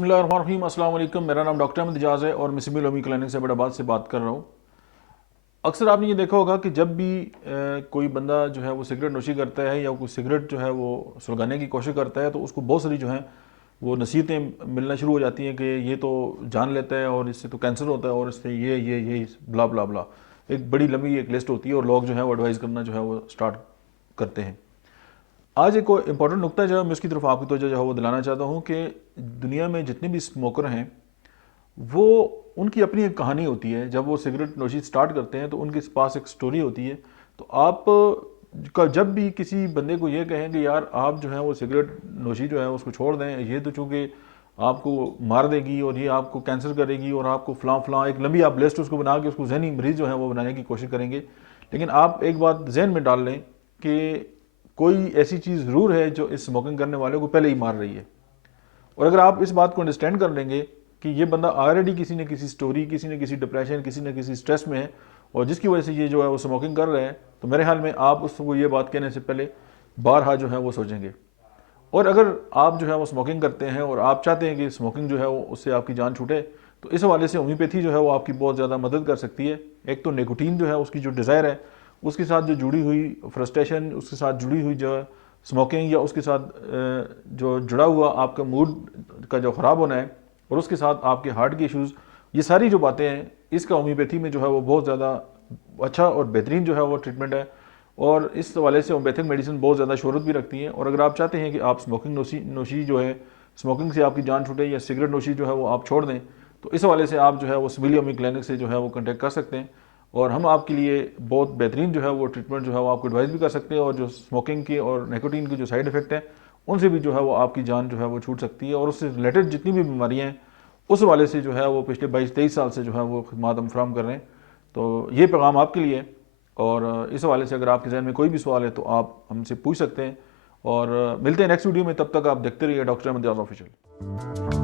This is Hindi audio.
बिस्मिल्लाहिर्रहमानिर्रहीम, अस्सलाम वालेकुम। मेरा नाम डॉक्टर अहमद इजाज़ है और मिसिबल ओमी क्लिनिक से हैदराबाद से बात कर रहा हूँ। अक्सर आपने ये देखा होगा कि जब भी कोई बंदा जो है वो सिगरेट नोशी करता है या कोई सिगरेट जो है वो सुलगाने की कोशिश करता है तो उसको बहुत सारी जो है वो नसीहतें मिलना शुरू हो जाती हैं कि ये तो जान लेता है और इससे तो कैंसर होता है और इससे ये ब्ला ब्ला ब्ला, एक बड़ी लंबी एक लिस्ट होती है और लोग जो है वो एडवाइस करना जो है वो स्टार्ट करते हैं। आज एक और इम्पॉर्टेंट नुकता जो है मैं उसकी तरफ आपकी तो जो है वो दिलाना चाहता हूँ कि दुनिया में जितने भी स्मोकर हैं वो उनकी अपनी एक कहानी होती है। जब वो सिगरेट नोशी स्टार्ट करते हैं तो उनके पास एक स्टोरी होती है। तो आप का जब भी किसी बंदे को ये कहें कि यार आप जो है वो सिगरेट नोशी जो है उसको छोड़ दें, ये तो चूँकि आपको मार देगी और ये आपको कैंसर करेगी और आपको फ़लाँ फ़लाँ एक लंबी आप लिस्ट उसको बना के उसको जहनी मरीज़ जो है वो बनाने की कोशिश करेंगे। लेकिन आप एक बात जहन में डाल लें कि कोई ऐसी चीज़ ज़रूर है जो इस स्मोकिंग करने वाले को पहले ही मार रही है। और अगर आप इस बात को अंडरस्टैंड कर लेंगे कि ये बंदा ऑलरेडी किसी न किसी स्टोरी, किसी न किसी डिप्रेशन, किसी न किसी स्ट्रेस में है और जिसकी वजह से ये जो है वो स्मोकिंग कर रहा है, तो मेरे ख्याल में आप उसको ये बात कहने से पहले बारहा जो है वो सोचेंगे। और अगर आप जो है वो स्मोकिंग करते हैं और आप चाहते हैं कि स्मोकिंग जो है वो उससे आपकी जान छूटे, तो इस हवाले से होम्योपैथी जो है वो आपकी बहुत ज़्यादा मदद कर सकती है। एक तो निकोटीन जो है उसकी जो डिज़ायर है, उसके साथ जो जुड़ी हुई फ्रस्ट्रेशन, उसके साथ जुड़ी हुई जो स्मोकिंग या उसके साथ जो जुड़ा हुआ आपका मूड का जो ख़राब होना है और उसके साथ आपके हार्ट के इश्यूज़, ये सारी जो बातें हैं इसका होम्योपैथी में जो है वो बहुत ज़्यादा अच्छा और बेहतरीन जो है वो ट्रीटमेंट है। और इस हवाले से होम्योपैथिक मेडिसिन बहुत ज़्यादा शोहरत भी रखती हैं। और अगर आप चाहते हैं कि आप स्मोकिंग नोशी जो है, स्मोकिंग से आपकी जान छूटे या सिगरेट नोशी जो है वो आप छोड़ दें, तो इस हवाले से आप जो है वो सिविल ओमी क्लिनिक से जो है वो कॉन्टैक्ट कर सकते हैं और हम आपके लिए बहुत बेहतरीन जो है वो ट्रीटमेंट जो है वो आपको एडवाइस भी कर सकते हैं। और जो स्मोकिंग की और निकोटीन की जो साइड इफ़ेक्ट हैं उनसे भी जो है वो आपकी जान जो है वो छूट सकती है। और उससे रिलेटेड जितनी भी बीमारियाँ हैं उस हवाले से जो है वो पिछले 22-23 साल से जो है वो खदमात हम फराहम कर रहे हैं। तो ये पैगाम आपके लिए। और इस हवाले से अगर आपके जहन में कोई भी सवाल है तो आप हमसे पूछ सकते हैं। और मिलते हैं नेक्स्ट वीडियो में, तब तक आप देखते रहिए डॉक्टर अहमद इजाज़ ऑफिशियल।